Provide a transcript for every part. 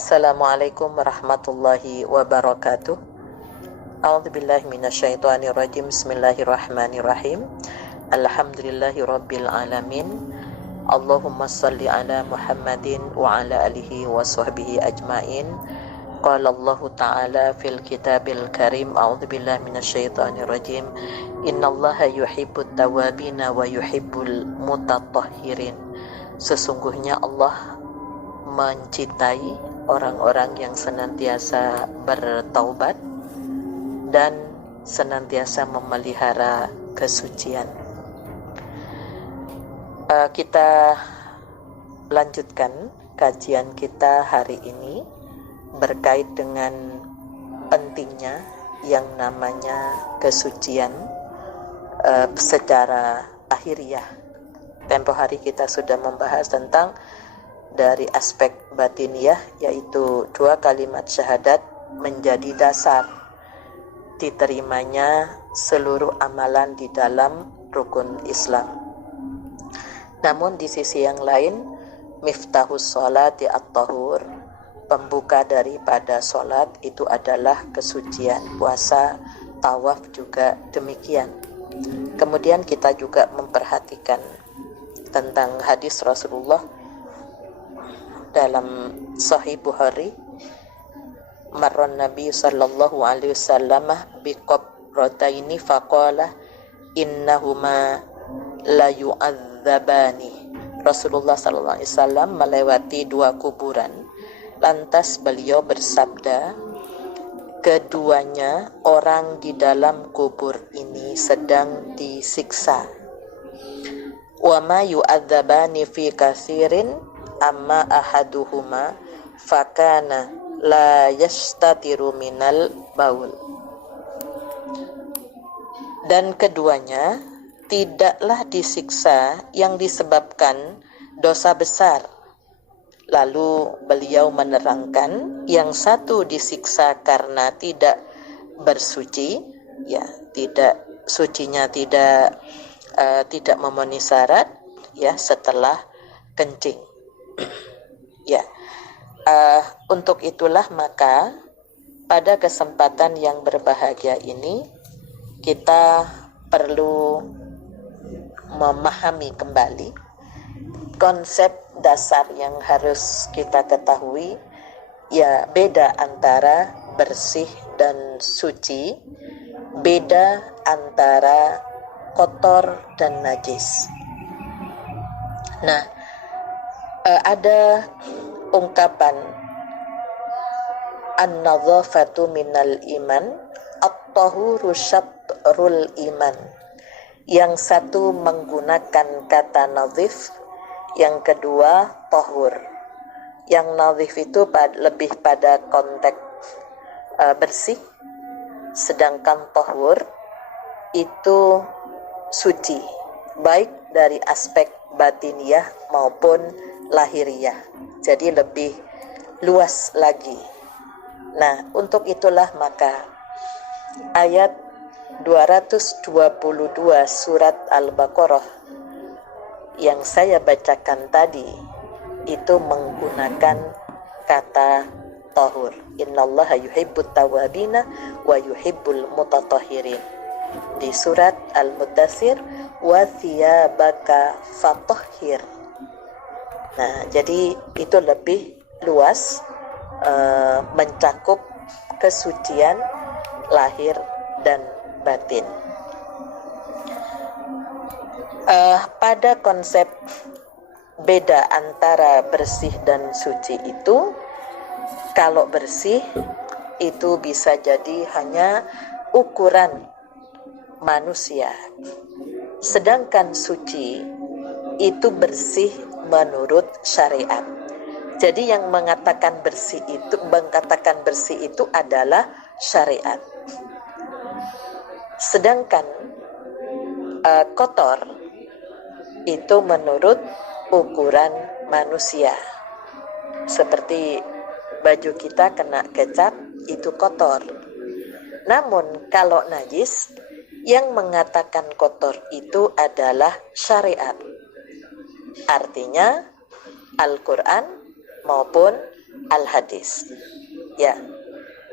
Assalamualaikum warahmatullahi wabarakatuh. A'udzubillahi minasyaitonirrajim. Bismillahirrahmanirrahim. Alhamdulillahi rabbil alamin. Allahumma salli ala Muhammadin wa ala alihi wa sahbihi ajmain. Qala Allah Ta'ala fil kitabil karim. A'udzubillahi minasyaitonirrajim. Innallaha yuhibbut tawabina wa yuhibbul mutatahhirin. Sesungguhnya Allah mencintai orang-orang yang senantiasa bertaubat dan senantiasa memelihara kesucian. Kita lanjutkan kajian kita hari ini berkait dengan pentingnya yang namanya kesucian secara lahiriah. Tempo hari kita sudah membahas tentang dari aspek batiniah, yaitu dua kalimat syahadat menjadi dasar diterimanya seluruh amalan di dalam rukun Islam. Namun di sisi yang lain, miftahus sholati at-tahur, pembuka daripada sholat itu adalah kesucian. Puasa, tawaf juga demikian. Kemudian kita juga memperhatikan tentang hadis Rasulullah dalam Sahih Bukhari, marran Nabi sallallahu alaihi wasallam biqabrataini faqala innahuma la yu'adzabani. Rasulullah sallallahu alaihi wasallam melewati dua kuburan, lantas beliau bersabda, keduanya orang di dalam kubur ini sedang disiksa. Wa ma yu'adzabani fi katsirin amma ahaduhuma fakana la yastatiru minal baul. Dan keduanya tidaklah disiksa yang disebabkan dosa besar. Lalu beliau menerangkan, yang satu disiksa karena tidak bersuci, ya, tidak sucinya tidak memenuhi syarat, ya, setelah kencing. Ya, untuk itulah maka pada kesempatan yang berbahagia ini kita perlu memahami kembali konsep dasar yang harus kita ketahui, ya, beda antara bersih dan suci, beda antara kotor dan najis. Nah, ada ungkapan an-nadhafatu minal iman, at-tahuru syatrul iman. Yang satu menggunakan kata nadhif, yang kedua tahur. Yang nadhif itu lebih pada konteks bersih, sedangkan tahur itu suci, baik dari aspek batiniah maupun lahiriah, jadi lebih luas lagi. Nah, untuk itulah maka ayat 222 surat Al-Baqarah yang saya bacakan tadi itu menggunakan kata tahur. Innallaha yuhibbut tawabina wa yuhibbul mutatahhirin. Di surat Al-Muddatsir, wa thiyabaka fatahhir. Nah, jadi itu lebih luas, mencakup kesucian lahir dan batin. Pada konsep beda antara bersih dan suci itu, kalau bersih itu bisa jadi hanya ukuran manusia, sedangkan suci itu bersih menurut syariat. Jadi yang mengatakan bersih itu adalah syariat. Sedangkan kotor itu menurut ukuran manusia. Seperti baju kita kena kecap itu kotor. Namun kalau najis, yang mengatakan kotor itu adalah syariat. Artinya Al-Quran maupun al-hadis. Ya,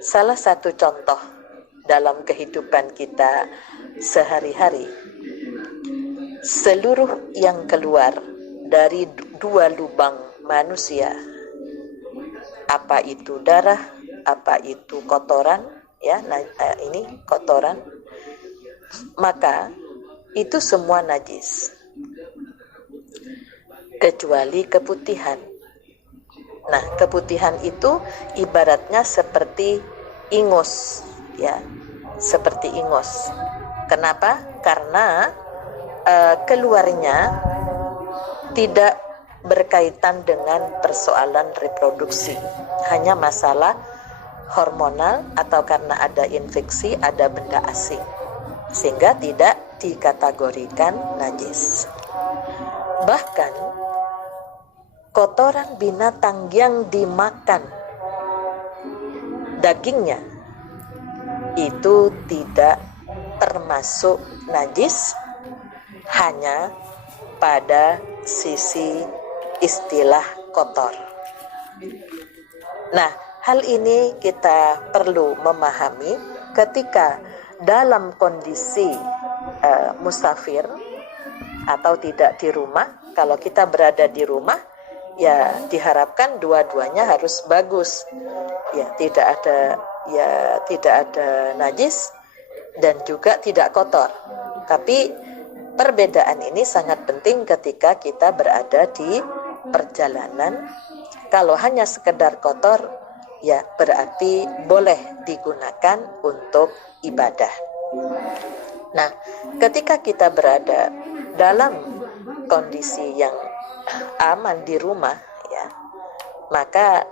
salah satu contoh dalam kehidupan kita sehari-hari, seluruh yang keluar dari dua lubang manusia, apa itu darah, apa itu kotoran, ya, ini kotoran, maka itu semua najis kecuali keputihan. Nah, keputihan itu ibaratnya seperti ingus, ya, seperti ingus. Kenapa? Karena keluarnya tidak berkaitan dengan persoalan reproduksi, hanya masalah hormonal atau karena ada infeksi, ada benda asing, sehingga tidak dikategorikan najis. Bahkan kotoran binatang yang dimakan dagingnya itu tidak termasuk najis, hanya pada sisi istilah kotor. Nah, hal ini kita perlu memahami ketika dalam kondisi musafir atau tidak di rumah. Kalau kita berada di rumah, ya diharapkan dua-duanya harus bagus, ya tidak ada najis dan juga tidak kotor. Tapi perbedaan ini sangat penting ketika kita berada di perjalanan. Kalau hanya sekedar kotor, ya berarti boleh digunakan untuk ibadah. Nah, ketika kita berada dalam kondisi yang aman di rumah, ya, maka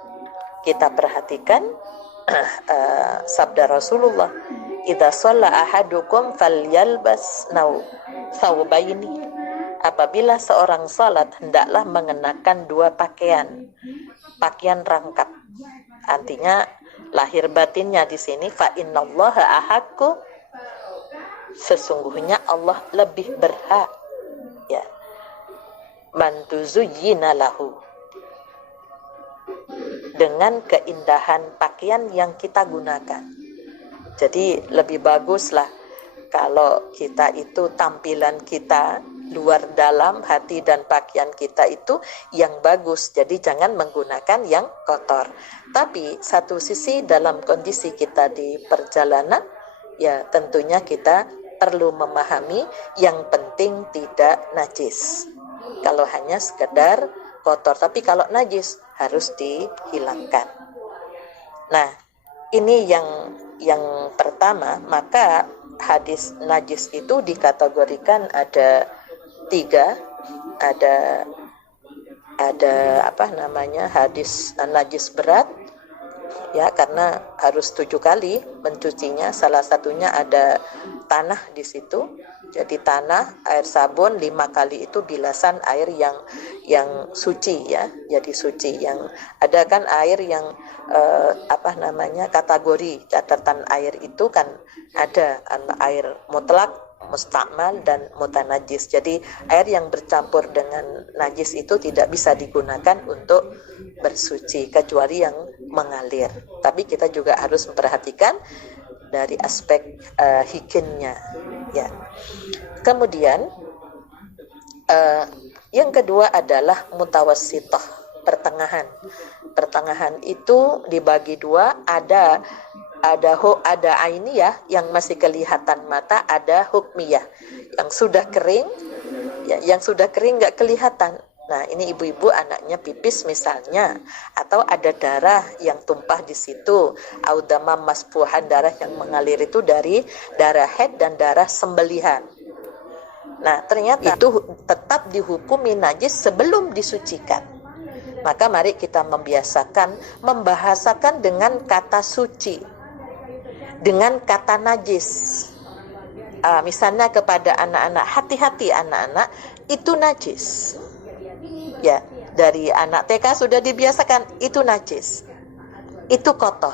kita perhatikan sabda Rasulullah, "Idza shalla ahadukum falyalbas thawbaini." Apabila seorang salat, hendaklah mengenakan dua pakaian rangkap. Artinya lahir batinnya di sini, fa innallaha ahaqqu, sesungguhnya Allah lebih berhak, ya, mantuzuyyina lahu, dengan keindahan pakaian yang kita gunakan. Jadi lebih baguslah kalau kita itu tampilan kita luar dalam, hati dan pakaian kita itu yang bagus. Jadi jangan menggunakan yang kotor. Tapi satu sisi dalam kondisi kita di perjalanan, ya tentunya kita perlu memahami yang penting tidak najis. Kalau hanya sekedar kotor, tapi kalau najis harus dihilangkan. Nah, ini yang pertama. Maka hadis najis itu dikategorikan ada 3. Ada hadis najis berat, ya, karena harus 7 kali mencucinya. Salah satunya ada tanah di situ. Jadi tanah, air sabun 5 kali itu bilasan air yang suci, ya. Jadi suci. Yang ada kan air yang kategori catatan air itu kan ada air mutlak, mustakmal dan mutanajis. Jadi air yang bercampur dengan najis itu tidak bisa digunakan untuk bersuci kecuali yang mengalir. Tapi kita juga harus memperhatikan dari aspek higiennya, ya. Kemudian yang kedua adalah mutawassithah, pertengahan. Pertengahan itu dibagi 2, ada ainiyah yang masih kelihatan mata, ada hukmiyah yang sudah kering, ya, yang sudah kering nggak kelihatan. Nah, ini ibu-ibu anaknya pipis misalnya, atau ada darah yang tumpah di situ, audama masfuhan, darah yang mengalir itu dari darah haid dan darah sembelihan. Nah, ternyata itu tetap dihukumi najis sebelum disucikan. Maka mari kita membahasakan dengan kata suci, dengan kata najis. Misalnya kepada anak-anak, hati-hati anak-anak, itu najis. Ya, dari anak TK sudah dibiasakan itu najis, itu kotor,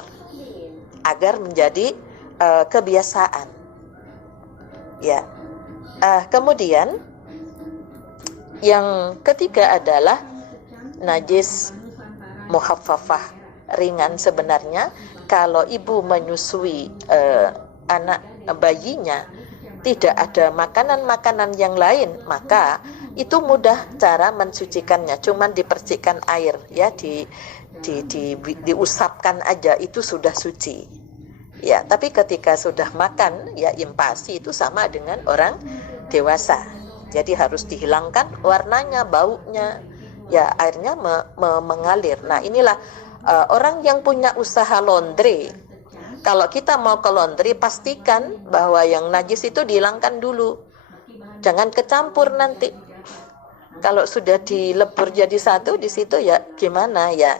agar menjadi kebiasaan. Ya, kemudian yang ketiga adalah najis muhaffafah, ringan sebenarnya. Kalau ibu menyusui anak bayinya, tidak ada makanan-makanan yang lain, maka itu mudah cara mensucikannya, cuman dipercikkan air ya, diusapkan aja itu sudah suci. Ya, tapi ketika sudah makan ya impasi itu sama dengan orang dewasa. Jadi harus dihilangkan warnanya, baunya, ya airnya mengalir. Nah, inilah orang yang punya usaha laundry. Kalau kita mau ke laundry, pastikan bahwa yang najis itu dihilangkan dulu. Jangan kecampur nanti. Kalau sudah dilebur jadi satu di situ ya gimana ya.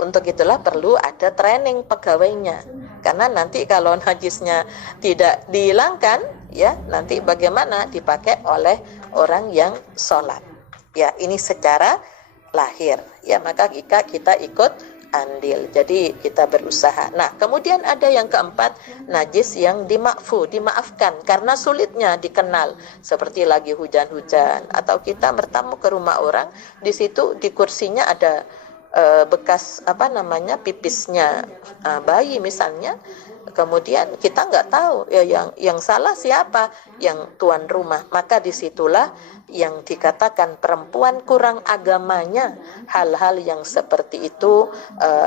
Untuk itulah perlu ada training pegawainya. Karena nanti kalau najisnya tidak dihilangkan, ya nanti bagaimana dipakai oleh orang yang sholat. Ya ini secara lahir. Ya maka kita ikut andil. Jadi kita berusaha. Nah kemudian ada yang keempat, najis yang dimaafkan karena sulitnya dikenal. Seperti lagi hujan-hujan atau kita bertamu ke rumah orang, di situ di kursinya ada bekas pipisnya bayi misalnya, kemudian kita nggak tahu ya yang salah siapa, yang tuan rumah, maka disitulah yang dikatakan perempuan kurang agamanya. Hal-hal yang seperti itu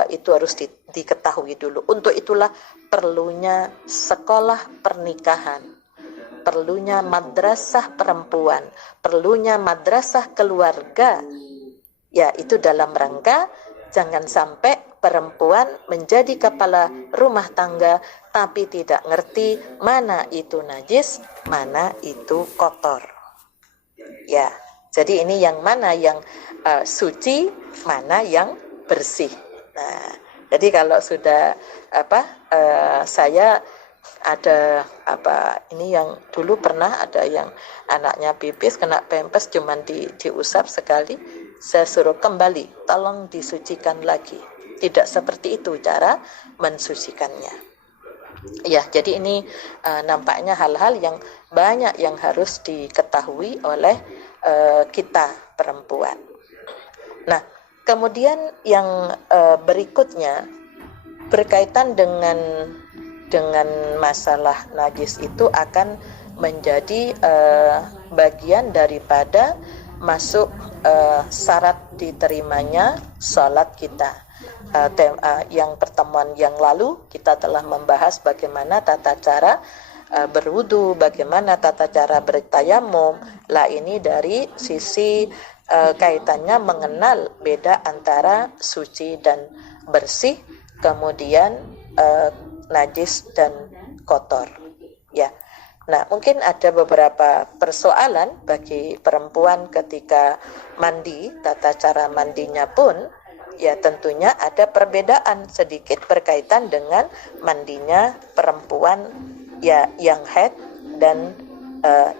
harus diketahui dulu. Untuk itulah perlunya sekolah pernikahan, perlunya madrasah perempuan, perlunya madrasah keluarga. Ya, itu dalam rangka jangan sampai perempuan menjadi kepala rumah tangga tapi tidak ngerti mana itu najis, mana itu kotor. Ya, jadi ini yang mana yang suci, mana yang bersih. Nah, jadi kalau sudah saya ada ini yang dulu pernah ada yang anaknya pipis kena pempes cuman diusap sekali. Saya suruh kembali, tolong disucikan lagi. Tidak seperti itu cara mensucikannya. Ya, jadi ini nampaknya hal-hal yang banyak yang harus diketahui oleh kita perempuan. Nah, kemudian yang berikutnya berkaitan dengan masalah najis itu akan menjadi bagian daripada masuk syarat diterimanya sholat kita. Yang pertemuan yang lalu kita telah membahas bagaimana tata cara berwudu, bagaimana tata cara bertayamum. Lah ini dari sisi kaitannya mengenal beda antara suci dan bersih, kemudian najis dan kotor. Ya. Nah, mungkin ada beberapa persoalan bagi perempuan ketika mandi, tata cara mandinya pun ya tentunya ada perbedaan sedikit berkaitan dengan mandinya perempuan ya yang haid dan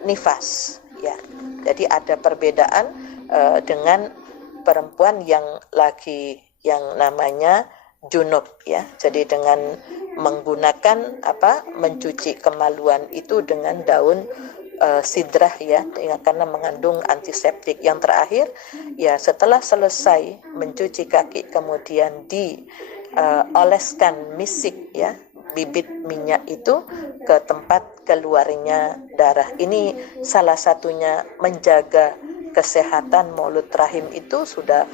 nifas ya. Jadi ada perbedaan dengan perempuan yang lagi yang namanya junub ya. Jadi dengan menggunakan mencuci kemaluan itu dengan daun sidrah ya, karena mengandung antiseptik. Yang terakhir ya setelah selesai mencuci kaki kemudian dioleskan misik ya, bibit minyak itu ke tempat keluarnya darah. Ini salah satunya menjaga kesehatan mulut rahim. Itu sudah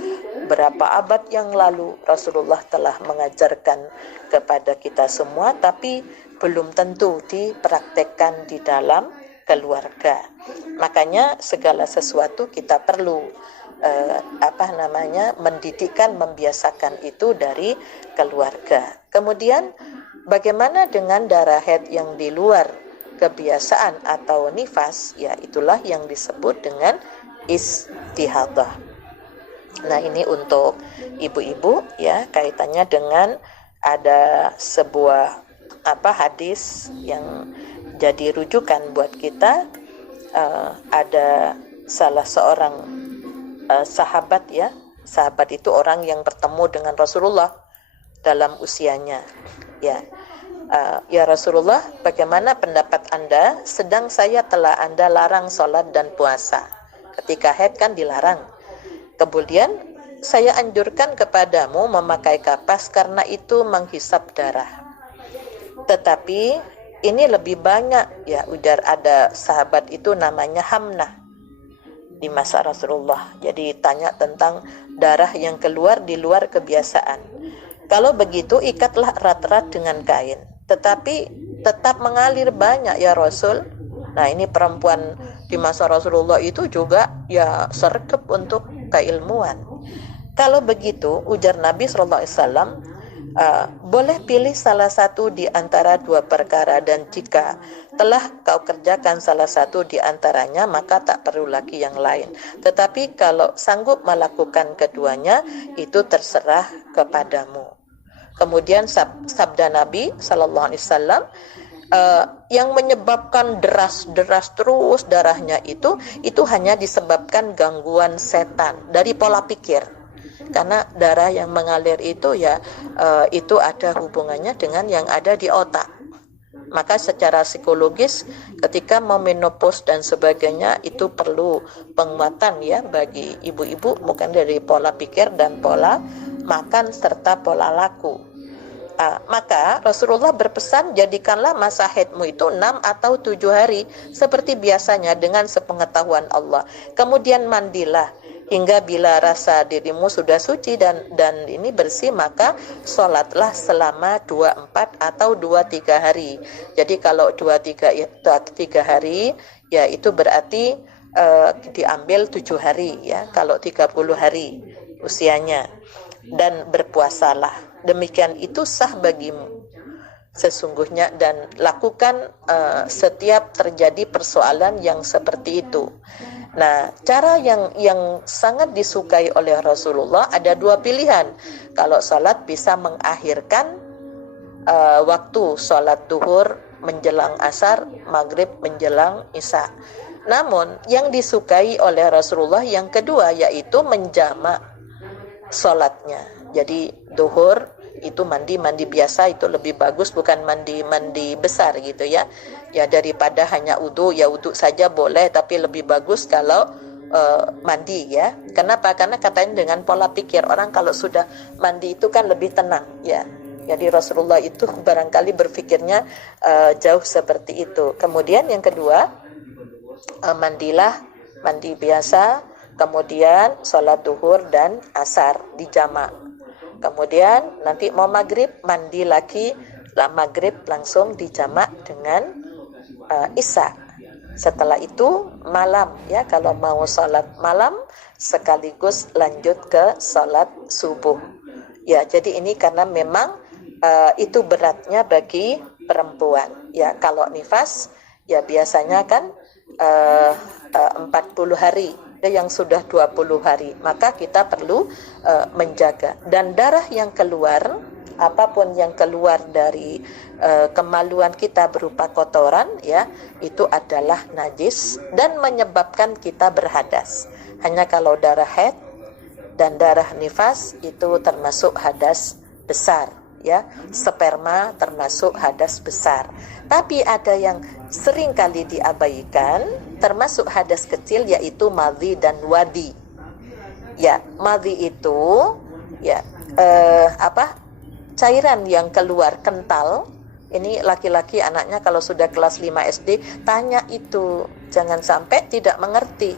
berapa abad yang lalu Rasulullah telah mengajarkan kepada kita semua, tapi belum tentu dipraktekkan di dalam keluarga. Makanya segala sesuatu kita perlu mendidikkan, membiasakan itu dari keluarga. Kemudian bagaimana dengan darah haid yang di luar kebiasaan atau nifas? Ya itulah yang disebut dengan istihadah. Nah ini untuk ibu-ibu ya, kaitannya dengan ada sebuah hadis yang jadi rujukan buat kita. Ada salah seorang sahabat ya, sahabat itu orang yang bertemu dengan Rasulullah dalam usianya ya. Ya Rasulullah, bagaimana pendapat Anda sedang telah Anda larang sholat dan puasa? Ketika haid kan dilarang. Kemudian saya anjurkan kepadamu memakai kapas karena itu menghisap darah. Tetapi ini lebih banyak, ya, ujar ada sahabat itu namanya Hamnah di masa Rasulullah. Jadi tanya tentang darah yang keluar di luar kebiasaan. Kalau begitu ikatlah erat-erat dengan kain, tetapi tetap mengalir banyak ya Rasul. Nah, ini perempuan di masa Rasulullah itu juga ya sergap untuk keilmuan. Kalau begitu, ujar Nabi SAW, boleh pilih salah satu di antara dua perkara, dan jika telah kau kerjakan salah satu di antaranya maka tak perlu lagi yang lain. Tetapi kalau sanggup melakukan keduanya, itu terserah kepadamu. Kemudian sabda Nabi SAW, yang menyebabkan deras terus darahnya itu hanya disebabkan gangguan setan dari pola pikir. Karena darah yang mengalir itu ya itu ada hubungannya dengan yang ada di otak. Maka secara psikologis ketika mau menopause dan sebagainya itu perlu penguatan ya bagi ibu-ibu, bukan dari pola pikir dan pola makan serta pola laku. Maka Rasulullah berpesan, jadikanlah masa haidmu itu 6 atau 7 hari seperti biasanya dengan sepengetahuan Allah. Kemudian mandilah hingga bila rasa dirimu sudah suci dan ini bersih, maka sholatlah selama 24 atau 23 hari. Jadi kalau 23 hari ya itu berarti diambil 7 hari ya, kalau 30 hari usianya. Dan berpuasalah, demikian itu sah bagimu sesungguhnya, dan lakukan setiap terjadi persoalan yang seperti itu. Nah, cara yang sangat disukai oleh Rasulullah ada dua pilihan. Kalau sholat bisa mengakhirkan waktu sholat duhur menjelang asar, maghrib menjelang isya. Namun yang disukai oleh Rasulullah yang kedua yaitu menjamak sholatnya. Jadi duhur itu mandi biasa itu lebih bagus, bukan mandi besar gitu ya. Ya daripada hanya wudu, ya wudu saja boleh, tapi lebih bagus kalau mandi ya. Kenapa? Karena katanya dengan pola pikir orang kalau sudah mandi itu kan lebih tenang ya. Jadi Rasulullah itu barangkali berpikirnya jauh seperti itu. Kemudian yang kedua, mandilah mandi biasa, kemudian sholat duhur dan asar dijamak. Kemudian nanti mau maghrib mandi lagi, setelah maghrib langsung dijamak dengan isya. Setelah itu malam ya, kalau mau sholat malam sekaligus lanjut ke sholat subuh. Ya, jadi ini karena memang itu beratnya bagi perempuan. Ya, kalau nifas ya biasanya kan 40 hari, yang sudah 20 hari, maka kita perlu menjaga. Dan darah yang keluar, apapun yang keluar dari kemaluan kita berupa kotoran ya, itu adalah najis dan menyebabkan kita berhadas. Hanya kalau darah haid dan darah nifas itu termasuk hadas besar ya, sperma termasuk hadas besar. Tapi ada yang sering kali diabaikan, termasuk hadas kecil, yaitu madhi dan wadi. Ya, madhi itu ya cairan yang keluar kental. Ini laki-laki anaknya kalau sudah kelas 5 SD tanya itu, jangan sampai tidak mengerti.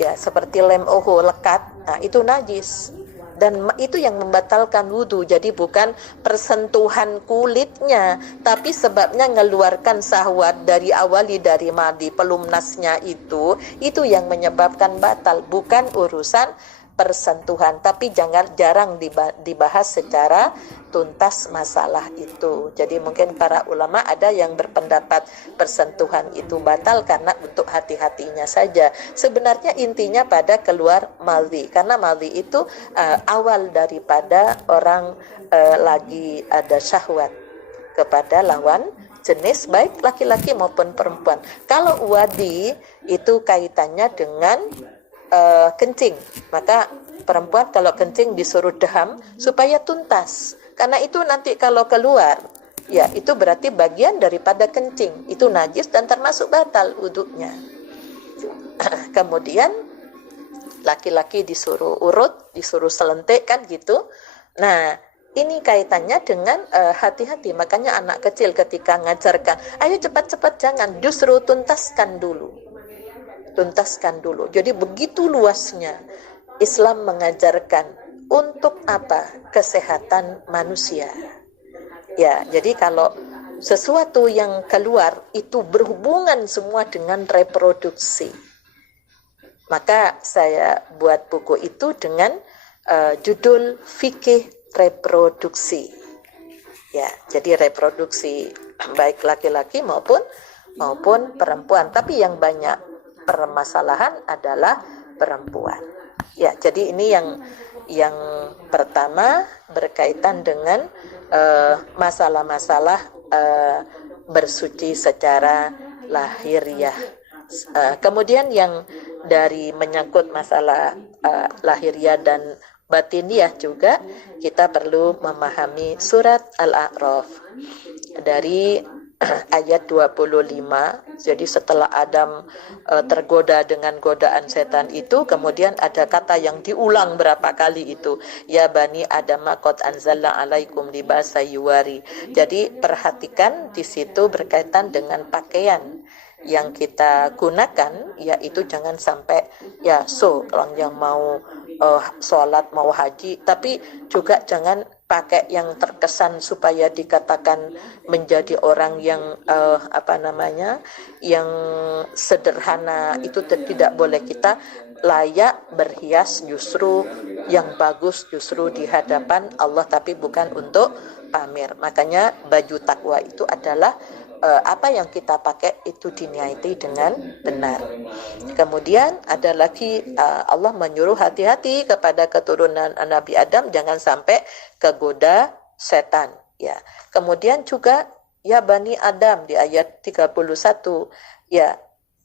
Ya, seperti lem oho lekat, nah itu najis. Dan itu yang membatalkan wudu. Jadi bukan persentuhan kulitnya, tapi sebabnya mengeluarkan syahwat dari awali dari madi, pelumnasnya itu yang menyebabkan batal, bukan urusan persentuhan. Tapi jarang dibahas secara tuntas masalah itu. Jadi mungkin para ulama ada yang berpendapat persentuhan itu batal karena untuk hati-hatinya saja. Sebenarnya intinya pada keluar madhi, karena madhi itu awal daripada orang lagi ada syahwat kepada lawan jenis, baik laki-laki maupun perempuan. Kalau wadi itu kaitannya dengan kencing, maka perempuan kalau kencing disuruh daham supaya tuntas, karena itu nanti kalau keluar ya itu berarti bagian daripada kencing, itu najis dan termasuk batal wudunya. Kemudian laki-laki disuruh urut, disuruh selentik kan gitu. Nah, ini kaitannya dengan hati-hati. Makanya anak kecil ketika ngajarkan, ayo cepat-cepat jangan, justru tuntaskan dulu. Tuntaskan dulu. Jadi begitu luasnya Islam mengajarkan untuk apa? Kesehatan manusia. Ya, jadi kalau sesuatu yang keluar itu berhubungan semua dengan reproduksi, maka saya buat buku itu dengan judul Fikih Reproduksi. Ya, jadi reproduksi baik laki-laki maupun perempuan, tapi yang banyak permasalahan adalah perempuan. Ya, jadi ini yang pertama berkaitan dengan masalah-masalah bersuci secara lahiriah. Kemudian yang dari menyangkut masalah lahiriah dan batiniah juga kita perlu memahami surat Al-A'raf dari ayat 25. Jadi setelah Adam tergoda dengan godaan setan itu, kemudian ada kata yang diulang berapa kali itu, ya bani Adam qad anzalna alaikum libasa yuwari. Jadi perhatikan di situ berkaitan dengan pakaian yang kita gunakan, yaitu jangan sampai orang yang mau sholat, mau haji, tapi juga jangan pakai yang terkesan supaya dikatakan menjadi orang yang yang sederhana. Itu tidak boleh. Kita layak berhias justru yang bagus, justru di hadapan Allah, tapi bukan untuk pamer. Makanya baju takwa itu adalah apa yang kita pakai itu diniati dengan benar. Kemudian ada lagi Allah menyuruh hati-hati kepada keturunan Nabi Adam, jangan sampai kegoda setan. Ya. Kemudian juga ya bani Adam di ayat 31, ya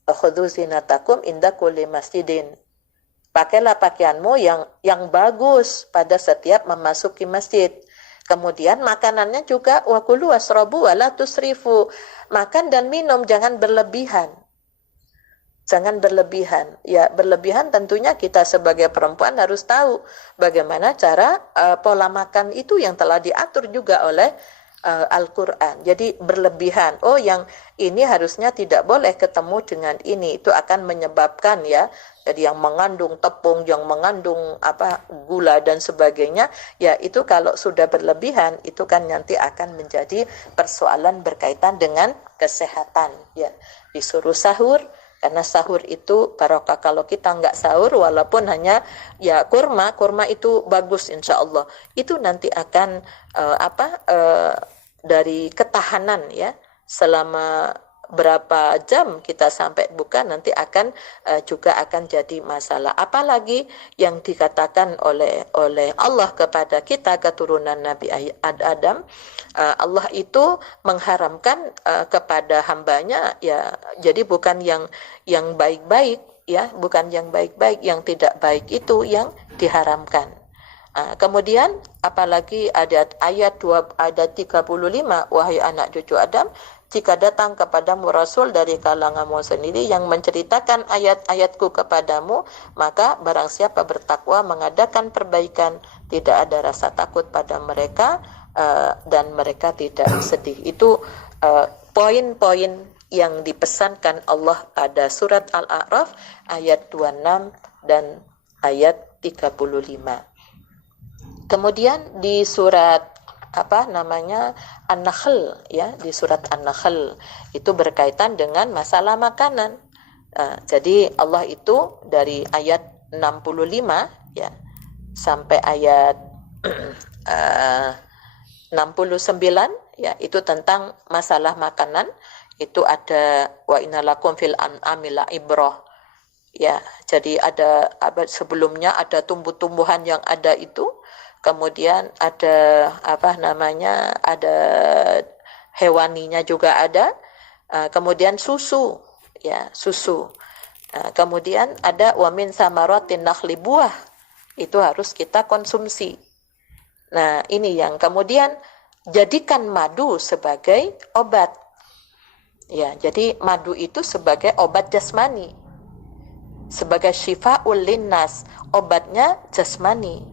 khudhu zinatakum inda kulli masjidin. Pakailah pakaianmu yang bagus pada setiap memasuki masjid. Kemudian makanannya juga wakulu wasrobu wala tusrifu. Makan dan minum jangan berlebihan. Jangan berlebihan. Ya, berlebihan tentunya kita sebagai perempuan harus tahu bagaimana cara pola makan itu yang telah diatur juga oleh Al-Quran. Jadi berlebihan, yang ini harusnya tidak boleh ketemu dengan ini, itu akan menyebabkan jadi yang mengandung tepung, yang mengandung gula dan sebagainya, itu kalau sudah berlebihan itu kan nanti akan menjadi persoalan berkaitan dengan kesehatan. Disuruh sahur, karena sahur itu barokah. Kalau kita nggak sahur, walaupun hanya kurma itu bagus insya Allah. Itu nanti akan dari ketahanan selama berapa jam kita sampai buka nanti juga akan jadi masalah. Apalagi yang dikatakan oleh Allah kepada kita keturunan Nabi Adam, Allah itu mengharamkan kepada hambanya jadi bukan yang baik-baik bukan yang baik-baik, yang tidak baik itu yang diharamkan. Kemudian apalagi ada ayat 35, wahai anak cucu Adam, jika datang kepadamu Rasul dari kalanganmu sendiri yang menceritakan ayat-ayatku kepadamu, maka barang siapa bertakwa mengadakan perbaikan, tidak ada rasa takut pada mereka dan mereka tidak sedih. Itu poin-poin yang dipesankan Allah pada surat Al-A'raf ayat 26 dan ayat 35. Kemudian di surat An-Nahl, di surat An-Nahl itu berkaitan dengan masalah makanan. Jadi Allah itu dari ayat 65 sampai ayat 69 itu tentang masalah makanan. Itu ada wa innalakum fil an'ami la ibrah. Jadi ada sebelumnya ada tumbuh-tumbuhan yang ada itu. Kemudian ada ada hewaninya juga ada. Kemudian susu. Kemudian ada wa min samaratin nakhli, buah. Itu harus kita konsumsi. Nah, ini yang kemudian jadikan madu sebagai obat. Jadi madu itu sebagai obat jasmani. sebagai syifa'ul linnas, obatnya jasmani.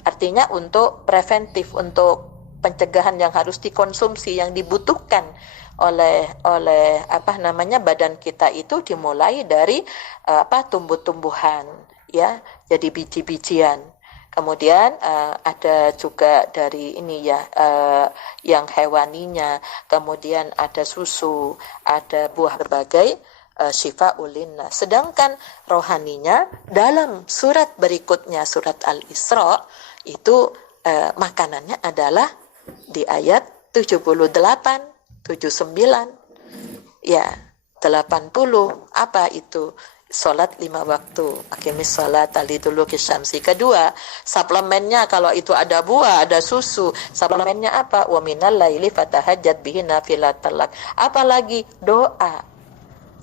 Artinya untuk preventif, untuk pencegahan yang harus dikonsumsi, yang dibutuhkan oleh badan kita itu dimulai dari tumbuh-tumbuhan, ya, jadi biji-bijian. Kemudian ada juga dari ini ya, yang hewaninya, kemudian ada susu, ada buah berbagai, syifa'ul linnas. Sedangkan rohaninya dalam surat berikutnya, surat Al-Isra, itu makanannya adalah di ayat 78, 79, ya, 80, apa itu? Salat 5 waktu, aqimis salat liduluki syamsi. Kedua, suplemennya kalau itu ada buah, ada susu, suplemennya apa? Wa minal laili fatahajjat bihi nafilatan lak. Apalagi doa.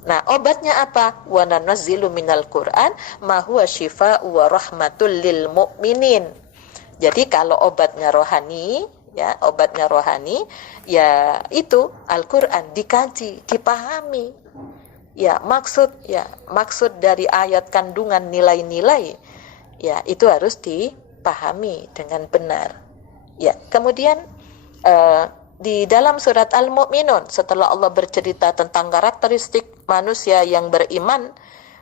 Nah, obatnya apa? Wa nanazzilu minal Qur'an ma huwa syifaa'u wa rahmatul lil mu'minin. Jadi kalau obatnya rohani, ya, obatnya rohani, ya itu Al-Qur'an dikaji, dipahami. Ya, maksud dari ayat kandungan nilai-nilai, ya, itu harus dipahami dengan benar. Ya, kemudian di dalam surat Al-Mu'minun, setelah Allah bercerita tentang karakteristik manusia yang beriman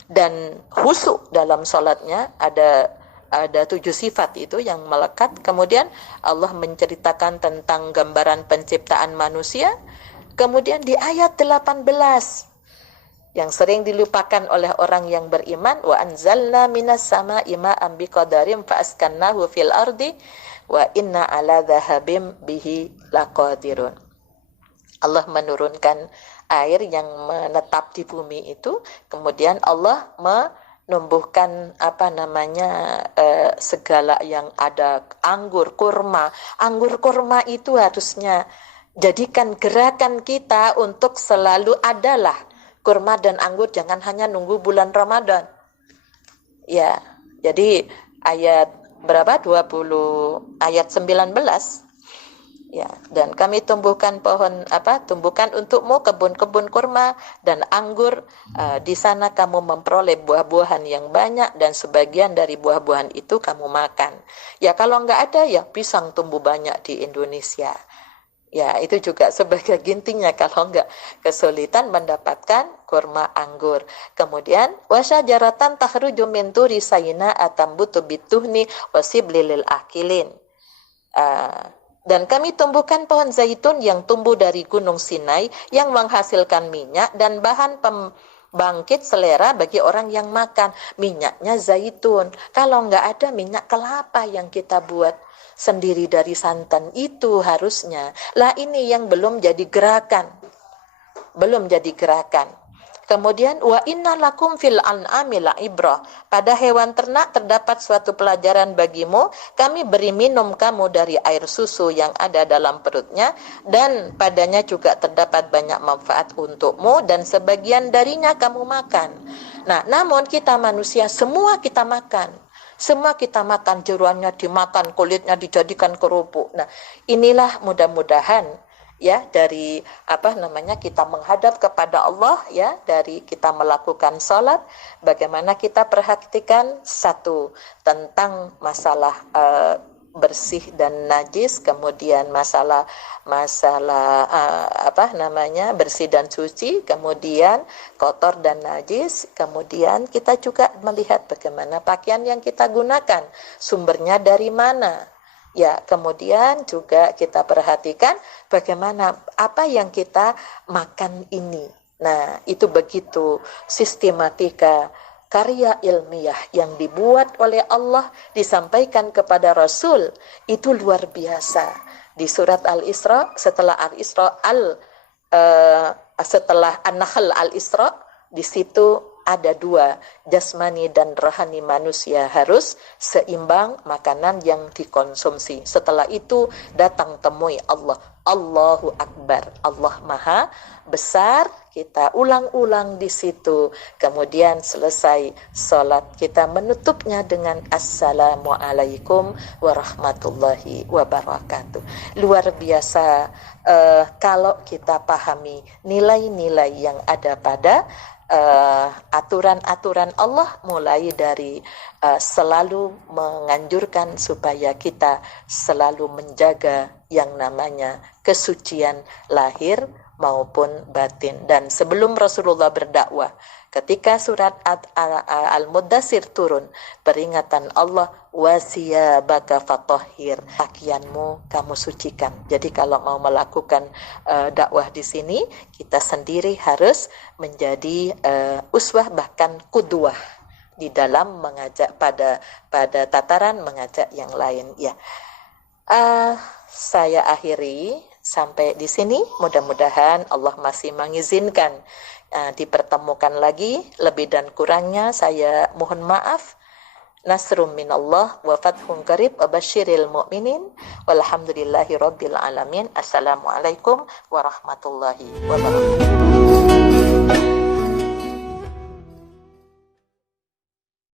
dan khusyuk dalam sholatnya, ada 7 sifat itu yang melekat. Kemudian Allah menceritakan tentang gambaran penciptaan manusia. Kemudian di ayat 18 yang sering dilupakan oleh orang yang beriman, wa anzalna minas sama'i ma'an biqadarin fa askannahu fil ardi wa inna ala dhahabim bihi laqadirun. Allah menurunkan air yang menetap di bumi itu, kemudian Allah menumbuhkan segala yang ada, anggur, kurma. Anggur kurma itu harusnya jadikan gerakan kita untuk selalu adalah kurma dan anggur, jangan hanya nunggu bulan Ramadan. Ya, jadi ayat berapa? 20, ayat 19. Ya, dan kami tumbuhkan tumbuhkan untukmu kebun-kebun kurma dan anggur. Di sana kamu memperoleh buah-buahan yang banyak dan sebagian dari buah-buahan itu kamu makan. Ya, kalau enggak ada, ya pisang tumbuh banyak di Indonesia. Ya, itu juga sebagai gintingnya kalau enggak kesulitan mendapatkan kurma anggur. Kemudian wasyajaratan takhruju min turi sayna atambutu bituhni wasiblil akilin. Dan kami tumbuhkan pohon zaitun yang tumbuh dari gunung Sinai yang menghasilkan minyak dan bahan pembangkit selera bagi orang yang makan. Minyaknya zaitun. Kalau enggak ada minyak kelapa yang kita buat sendiri dari santan itu harusnya. Lah ini yang belum jadi gerakan. Kemudian wa inna lakum fil an'ami la'ibrah. Pada hewan ternak terdapat suatu pelajaran bagimu. Kami beri minum kamu dari air susu yang ada dalam perutnya, dan padanya juga terdapat banyak manfaat untukmu, dan sebagian darinya kamu makan. Nah, namun kita manusia semua kita makan. Semua kita makan, jeruannya dimakan, kulitnya dijadikan kerupuk. Nah, inilah mudah-mudahan ya dari kita menghadap kepada Allah, ya, dari kita melakukan sholat, bagaimana kita perhatikan satu tentang masalah bersih dan najis, kemudian masalah bersih dan suci, kemudian kotor dan najis, kemudian kita juga melihat bagaimana pakaian yang kita gunakan, sumbernya dari mana, ya, kemudian juga kita perhatikan bagaimana apa yang kita makan ini. Nah, itu begitu sistematika karya ilmiah yang dibuat oleh Allah disampaikan kepada Rasul, itu luar biasa. Di surat Al-Isra, setelah An-Nahl Al-Isra, di situ ada 2, jasmani dan rohani manusia harus seimbang makanan yang dikonsumsi. Setelah itu datang temui Allah. Allahu Akbar, Allah Maha Besar, kita ulang-ulang di situ. Kemudian selesai sholat, kita menutupnya dengan Assalamualaikum warahmatullahi wabarakatuh. Luar biasa kalau kita pahami nilai-nilai yang ada pada aturan-aturan Allah, mulai dari selalu menganjurkan supaya kita selalu menjaga yang namanya kesucian lahir maupun batin. Dan sebelum Rasulullah berdakwah, ketika surat Al-Muddatsir turun, peringatan Allah, wasiyabaka fatahhir, pakaianmu kamu sucikan. Jadi kalau mau melakukan dakwah di sini, kita sendiri harus menjadi uswah, bahkan qudwah di dalam mengajak pada tataran mengajak yang lain. Ya, saya akhiri sampai di sini. Mudah-mudahan Allah masih mengizinkan dipertemukan lagi. Lebih dan kurangnya saya mohon maaf. Nasrum minallah wa fathun qarib wa basyiril mu'minin walhamdulillahi rabbil alamin. Assalamualaikum warahmatullahi wabarakatuh.